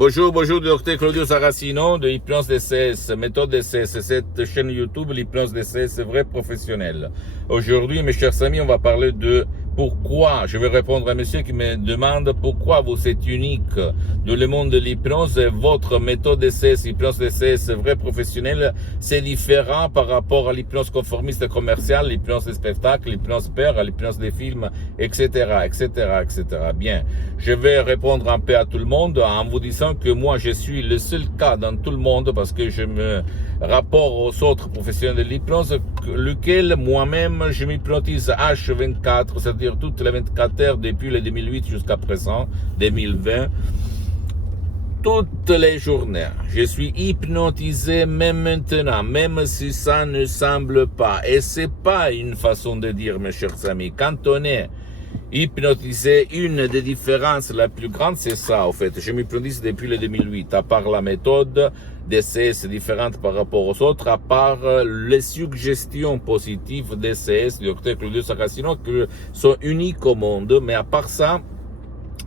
Bonjour, docteur Claudio Saracino de Hypnose DCS, méthode DCS, c'est cette chaîne YouTube, l'Hypnose DCS, vrai professionnel. Aujourd'hui, mes chers amis, on va parler de pourquoi, je vais répondre à monsieur qui me demande pourquoi vous êtes unique dans le monde de l'hypnose et votre méthode DCS, Hypnose DCS, vrai professionnel, c'est différent par rapport à l'hypnose conformiste commerciale, l'hypnose des spectacles, l'hypnose père, l'hypnose des films, etc., etc., etc. Bien, je vais répondre un peu à tout le monde en vous disant que moi, je suis le seul cas dans tout le monde parce que je me rapporte aux autres professionnels de l'hypnose, lequel moi-même, je m'hypnotise H24, c'est-à-dire toutes les 24 heures depuis le 2008 jusqu'à présent, 2020. Toutes les journées, je suis hypnotisé même maintenant, même si ça ne semble pas. Et c'est pas une façon de dire, mes chers amis. Quand on est hypnotisé, une des différences la plus grande, c'est ça, en fait. Je m'hypnotise depuis le 2008, à part la méthode DCS différente par rapport aux autres, à part les suggestions positives DCS, du docteur Claudio Saracino, qui sont uniques au monde. Mais à part ça,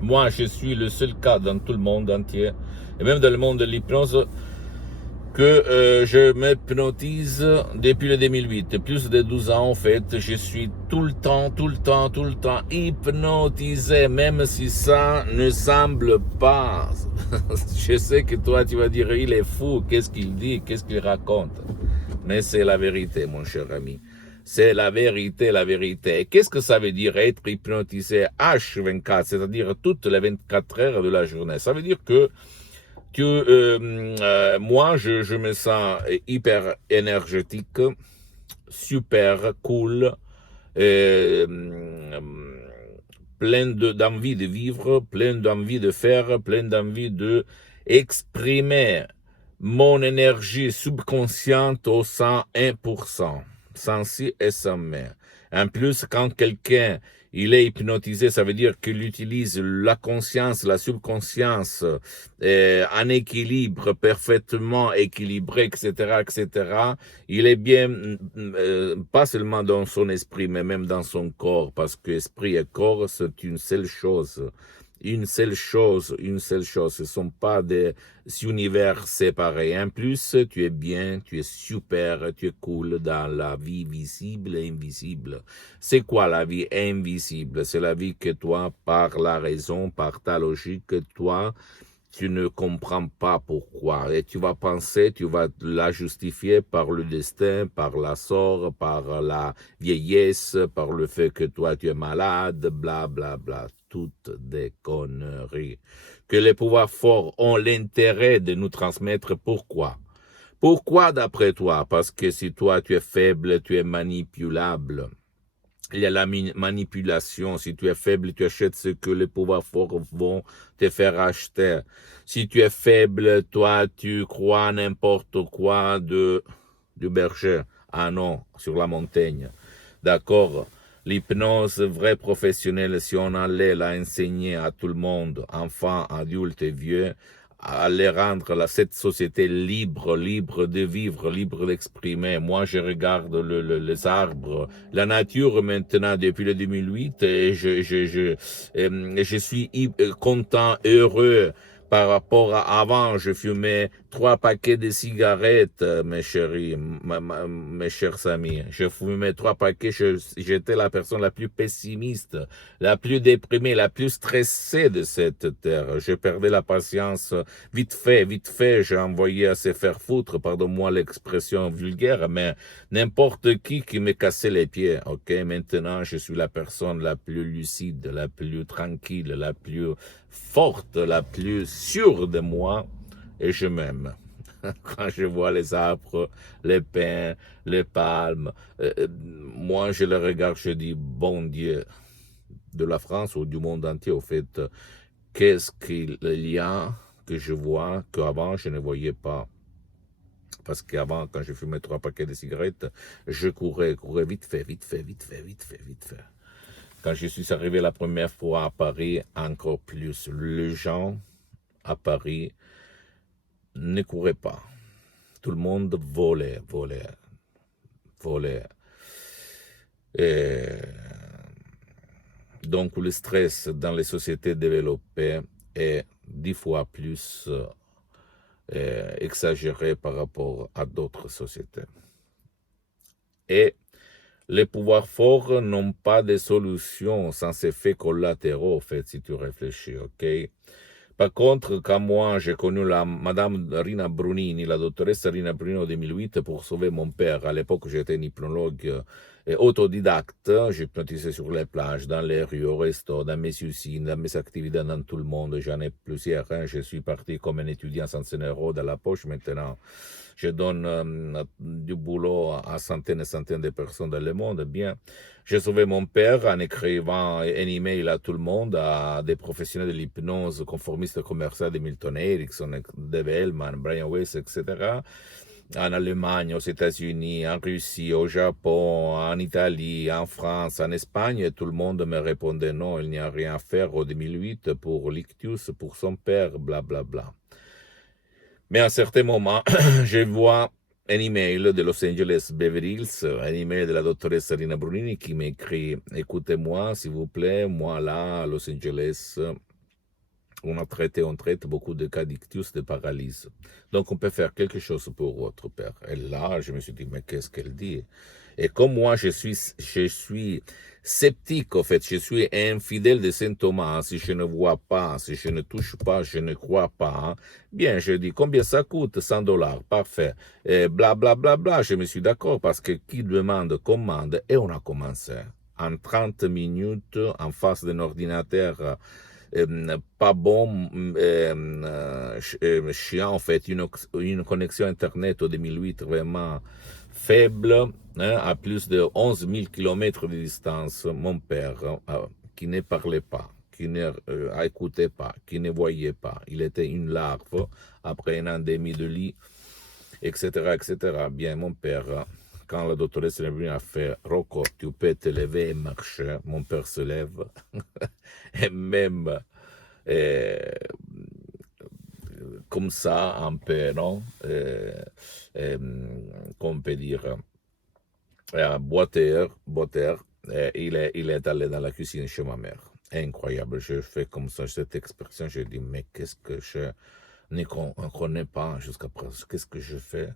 moi, je suis le seul cas dans tout le monde entier, et même dans le monde de l'hypnose, que je m'hypnotise depuis le 2008. Plus de 12 ans, en fait, je suis tout le temps hypnotisé, même si ça ne semble pas. Je sais que toi, tu vas dire, il est fou, qu'est-ce qu'il dit, qu'est-ce qu'il raconte. Mais c'est la vérité, mon cher ami. C'est la vérité, la vérité. Et qu'est-ce que ça veut dire être hypnotisé H24, c'est-à-dire toutes les 24 heures de la journée? Ça veut dire que moi, je me sens hyper énergétique, super cool, euh, plein d'envie de vivre, plein d'envie de faire, plein d'envie de exprimer mon énergie subconsciente au 101%, sans si et sans mais. En plus, quand quelqu'un il est hypnotisé, ça veut dire qu'il utilise la conscience, la subconscience, en équilibre, parfaitement équilibré, etc., etc. Il est bien, pas seulement dans son esprit, mais même dans son corps, parce que esprit et corps, c'est une seule chose. Une seule chose, une seule chose. Ce ne sont pas des univers séparés. En plus, tu es bien, tu es super, tu es cool dans la vie visible et invisible. C'est quoi la vie invisible? C'est la vie que toi, par la raison, par ta logique, toi, tu ne comprends pas pourquoi. Et tu vas penser, tu vas la justifier par le destin, par la sort, par la vieillesse, par le fait que toi tu es malade, bla bla bla. Toutes des conneries. Que les pouvoirs forts ont l'intérêt de nous transmettre. Pourquoi? Pourquoi d'après toi? Parce que si toi tu es faible, tu es manipulable. Il y a la manipulation. Si tu es faible, tu achètes ce que les pouvoirs forts vont te faire acheter. Si tu es faible, toi, tu crois n'importe quoi du berger. Ah non, sur la montagne. D'accord. L'hypnose vraie professionnelle, si on allait la enseigner à tout le monde, enfants, adultes et vieux, à les rendre cette société libre de vivre, libre d'exprimer. Moi, je regarde les arbres, la nature maintenant depuis le 2008 et je suis content, heureux. Par rapport à avant, je fumais 3 paquets de cigarettes, mes chéris, mes chers amis. Je fumais 3 paquets, j'étais la personne la plus pessimiste, la plus déprimée, la plus stressée de cette terre. Je perdais la patience vite fait, j'ai envoyé à se faire foutre, pardonne-moi l'expression vulgaire, mais n'importe qui me cassait les pieds, ok? Maintenant, je suis la personne la plus lucide, la plus tranquille, la plus forte, la plus sûre de moi, et je m'aime. Quand je vois les arbres, les pins, les palmes, moi je les regarde, je dis, bon Dieu, de la France ou du monde entier, au fait, qu'est-ce qu'il y a que je vois qu'avant je ne voyais pas. Parce qu'avant, quand je fumais 3 paquets de cigarettes, je courais vite fait. Quand je suis arrivé la première fois à Paris, encore plus, les gens à Paris ne couraient pas. Tout le monde volait. Et donc le stress dans les sociétés développées est 10 fois plus exagéré par rapport à d'autres sociétés. Et les pouvoirs forts n'ont pas de solution sans effets collatéraux, en fait, si tu réfléchis, ok? Par contre, quand moi, j'ai connu la Madame Rina Brunini, la doctoresse Rina Brunini en 2008 pour sauver mon père. À l'époque, j'étais un hypnologue autodidacte. J'hypnotisais sur les plages, dans les rues, au resto, dans mes usines, dans mes activités, dans tout le monde. J'en ai plusieurs. Je suis parti comme un étudiant sans 100 € dans la poche. Maintenant, je donne du boulot à centaines et centaines de personnes dans le monde. Bien, j'ai sauvé mon père en écrivant un email à tout le monde, à des professionnels de l'hypnose conformiste commerciale de Milton Erickson, Dave Hellman, Brian Weiss, etc. En Allemagne, aux États-Unis, en Russie, au Japon, en Italie, en France, en Espagne, et tout le monde me répondait non, il n'y a rien à faire en 2008 pour l'ictus, pour son père, blablabla. Bla, bla. Mais à un certain moment, je vois un email de Los Angeles Beverly Hills, un email de la doctoresse Rina Brunini qui m'écrit « Écoutez-moi, s'il vous plaît, moi là, à Los Angeles, on traite beaucoup de cas d'ictus, de paralysie. Donc on peut faire quelque chose pour votre père. » Et là, je me suis dit « Mais qu'est-ce qu'elle dit ?» Et comme moi, je suis sceptique, en fait, je suis infidèle de Saint Thomas. Si je ne vois pas, si je ne touche pas, je ne crois pas. Bien, je dis, combien ça coûte? 100 $. Parfait. Et bla, bla, bla, bla. Je me suis d'accord parce que qui demande, commande. Et on a commencé. En 30 minutes, en face d'un ordinateur pas bon, chiant, en fait, une connexion Internet en 2008 vraiment faible, hein, à plus de 11 000 km de distance. Mon père, qui ne parlait pas, qui n'écoutait pas, qui ne voyait pas, il était une larve après un an et demi de lit, etc., etc. Bien, mon père, quand la doctoresse est venue a fait « Rocco, tu peux te lever et marcher », mon père se lève, et même comme ça, un peu, non? Qu'on peut dire, boiteur, il est allé dans la cuisine chez ma mère. Incroyable, je fais comme ça, cette expression, je dis, mais qu'est-ce que je ne connais pas jusqu'à présent, qu'est-ce que je fais?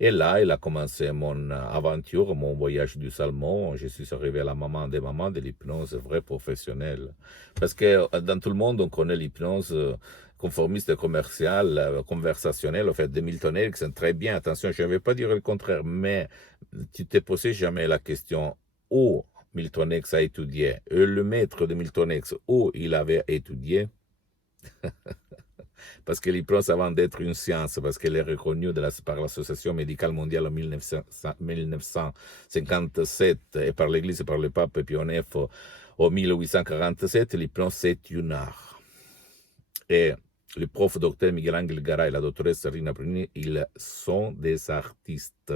Et là, il a commencé mon aventure, mon voyage du salmon. Je suis arrivé à la maman des mamans de l'hypnose vraie professionnelle. Parce que dans tout le monde, on connaît l'hypnose conformiste commerciale, conversationnelle, en fait, de Milton Erickson, très bien, attention, je ne vais pas dire le contraire, mais tu t'es posé jamais la question où Milton X a étudié, le maître de Milton X, où il avait étudié, parce que l'hypnose, avant d'être une science, parce qu'elle est reconnue par l'Association médicale mondiale en 1957 et par l'Église et par le pape Pie IX en 1847, l'hypnose, c'est une art. Et le prof docteur Miguel Ángel Garay et la doctoresse Rina Brunini, ils sont des artistes.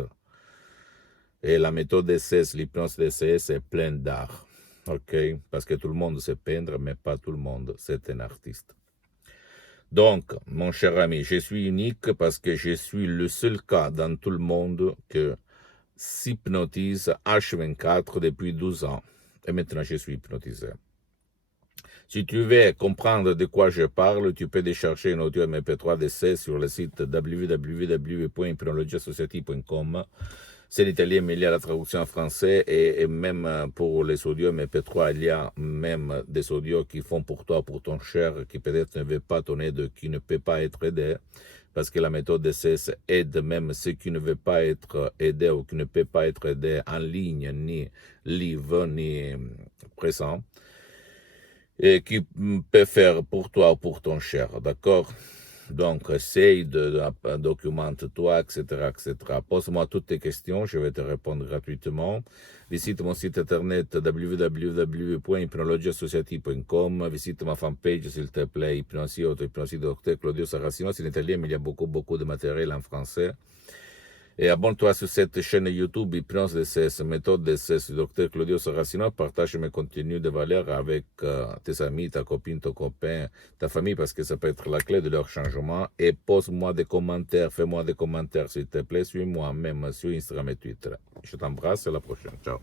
Et la méthode DCS, l'hypnose DCS est pleine d'art. Ok? Parce que tout le monde sait peindre, mais pas tout le monde, c'est un artiste. Donc, mon cher ami, je suis unique parce que je suis le seul cas dans tout le monde que s'hypnotise H24 depuis 12 ans. Et maintenant, je suis hypnotisé. Si tu veux comprendre de quoi je parle, tu peux décharger un audio MP3 d'essai sur le site www.hypnologiassociative.com. C'est l'italien, mais il y a la traduction en français et même pour les audios MP3, il y a même des audios qui font pour toi, pour ton cher, qui peut-être ne veut pas ton aide, qui ne peut pas être aidé, parce que la méthode DCS aide même ceux qui ne veulent pas être aidés ou qui ne peuvent pas être aidés en ligne, ni live, ni présent, et qui peut faire pour toi ou pour ton cher, d'accord? Donc, essaye documente-toi, etc., etc. Pose-moi toutes tes questions, je vais te répondre gratuitement. Visite mon site internet www.hypnologiassociative.com. Visite ma fanpage, s'il te plaît, Hypnosie, auto-hypnosie, Dr. Claudio Saracino. C'est en italien, mais il y a beaucoup de matériel en français. Et abonne-toi sur cette chaîne YouTube Hypnose DCS, méthode DCS, Dr. Claudio Saracino. Partage mes contenus de valeur avec tes amis, ta copine, ton copain, ta famille, parce que ça peut être la clé de leur changement. Et pose-moi des commentaires, fais-moi des commentaires, s'il te plaît. Suis-moi même sur Instagram et Twitter. Je t'embrasse, à la prochaine. Ciao.